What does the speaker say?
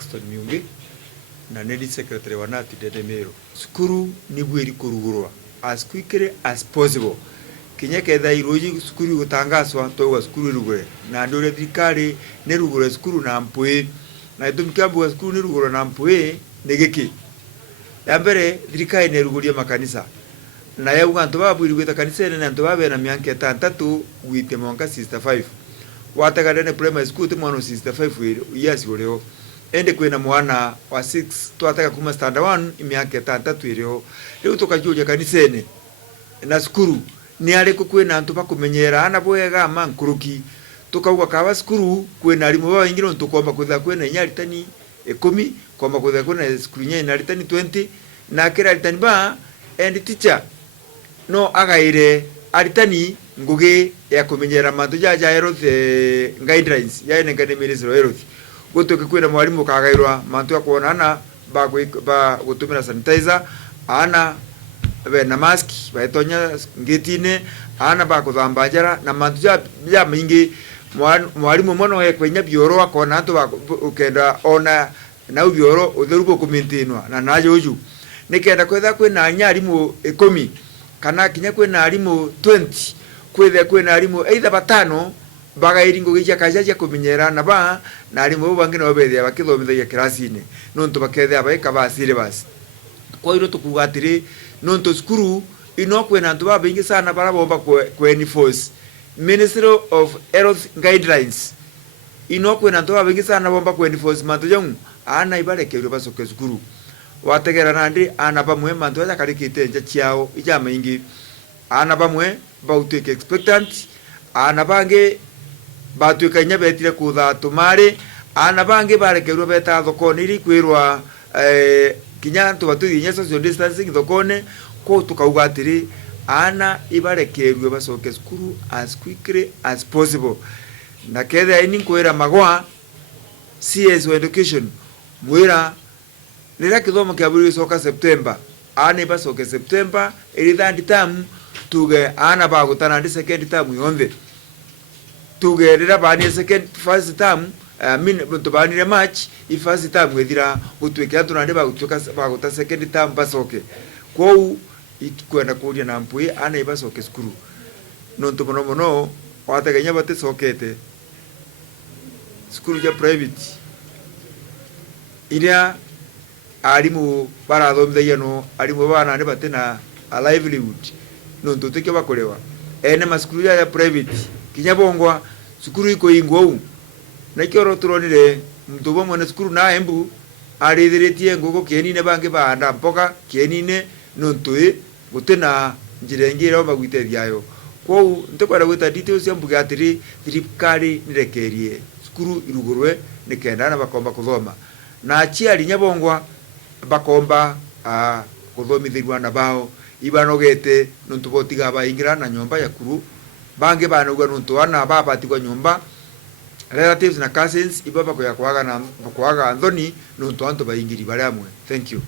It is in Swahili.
Paxton Miungi na nedi secretary wa Nati Dedemero. Sukuru ni bweri kurugurwa as quickly as possible. Kinya ketha iroji sukuru gutangaswa towa sukuru rugure na ndore thikari ne rugure sukuru na mpwe na itumikabwa sukuru ni rugure na mpwe negeki ya mbere thikari ne ruguria makanisa na yau gantu babwiri gwita kanisa ne antu babe na mianke 3 gwite monka 65 watagadene primary school te mwana 65 years ureo ende kwena mwana wa 6 twataka kuma standard 1 imiake 3 ireo riu tukajuja kanisene na skuru ni ariko kwena antu bakumenyera ana bwega mankuruki tukauga kawa skuru kwena arimu baba ingiro tukomba kutha kwena nyaritani 10 komba kutha kwena skuru nya nyaritani 20 na kira aritani ba and teacher no agaire aritani ngugi ya kumenyera mantu jaja health guidelines ya ene ngane ministry health gutuke kwina mwalimu kagairwa mantu ya kuonana ba gutumira sanitizer ana be na mask ba etonya ngitine ana ba kuthambajara na mantu ya mingi mwalimu mono ye kwenya bioro akona antu ba ukenda ona na ubioro utheruko kumintinwa na najo uju nikenda kwetha kwina nyarimu 10 kana kinya kwina arimu 20 kwethe kwina arimu either batano bagairingo gicha kajaja kumenyera na ba na arimu bangi no bethia bakithomithagia kirasine nontu bakethe abaika ba syllabus kwa hiyo tukugatiri nontu skuru ino kwena antu babingi sana barabomba kweni force Ministry of Health Guidelines ino kwena antu babingi sana bomba kweni force mantu jongu ana ibarekerwe basoke skuru wategera nandi ana bamwe mantu ya karikite nja chiao ijama ingi ana bamwe bauteke expectant ana bange batuika nya betire kutha tumari ana bange barekerwe beta thokoni ri kwirwa kinya ntu batuthi nya social distancing thokone ko tukauga atiri ana ibarekerwe basoke skuru as quickly as possible na kethe ini kwira magwa CS education mwira nira kithomo kia buri soka September ana basoke September iri thandi term tuge ana bagutana ndi second term yonde tuge rira bani second first term to bani March I first term wethira gutweke atunande baguta second term basoke kwou ikwenda kuria na mpui ana ibasoke skuru nonto mono wategenya bate sokete skuru ya private iria arimu barathomithia no arimu bana ne batena a livelihood nonto teke bakorewa ene maskuru ya private kinya bongwa skuru iko ingwo na kioro turonire mtu bomwe na skuru na embu arithiretie ngugo kienine bange banda mpoka kienine nonto gutena njirengiro bagwiteria yo kwou ntekwara gwita details ya mbuga atiri thirikari nirekerie skuru irugurwe nikenda na bakomba kuthoma na achiari nyabongwa bakomba kuthomithirwa na bao ibanogete nontu botiga baingira na nyomba ya kuru bange banogwa nontu ana baba tigwa nyomba relatives na cousins ibaba ko ya kwaga Anthony nontu antu baingiri bari amwe. Thank you.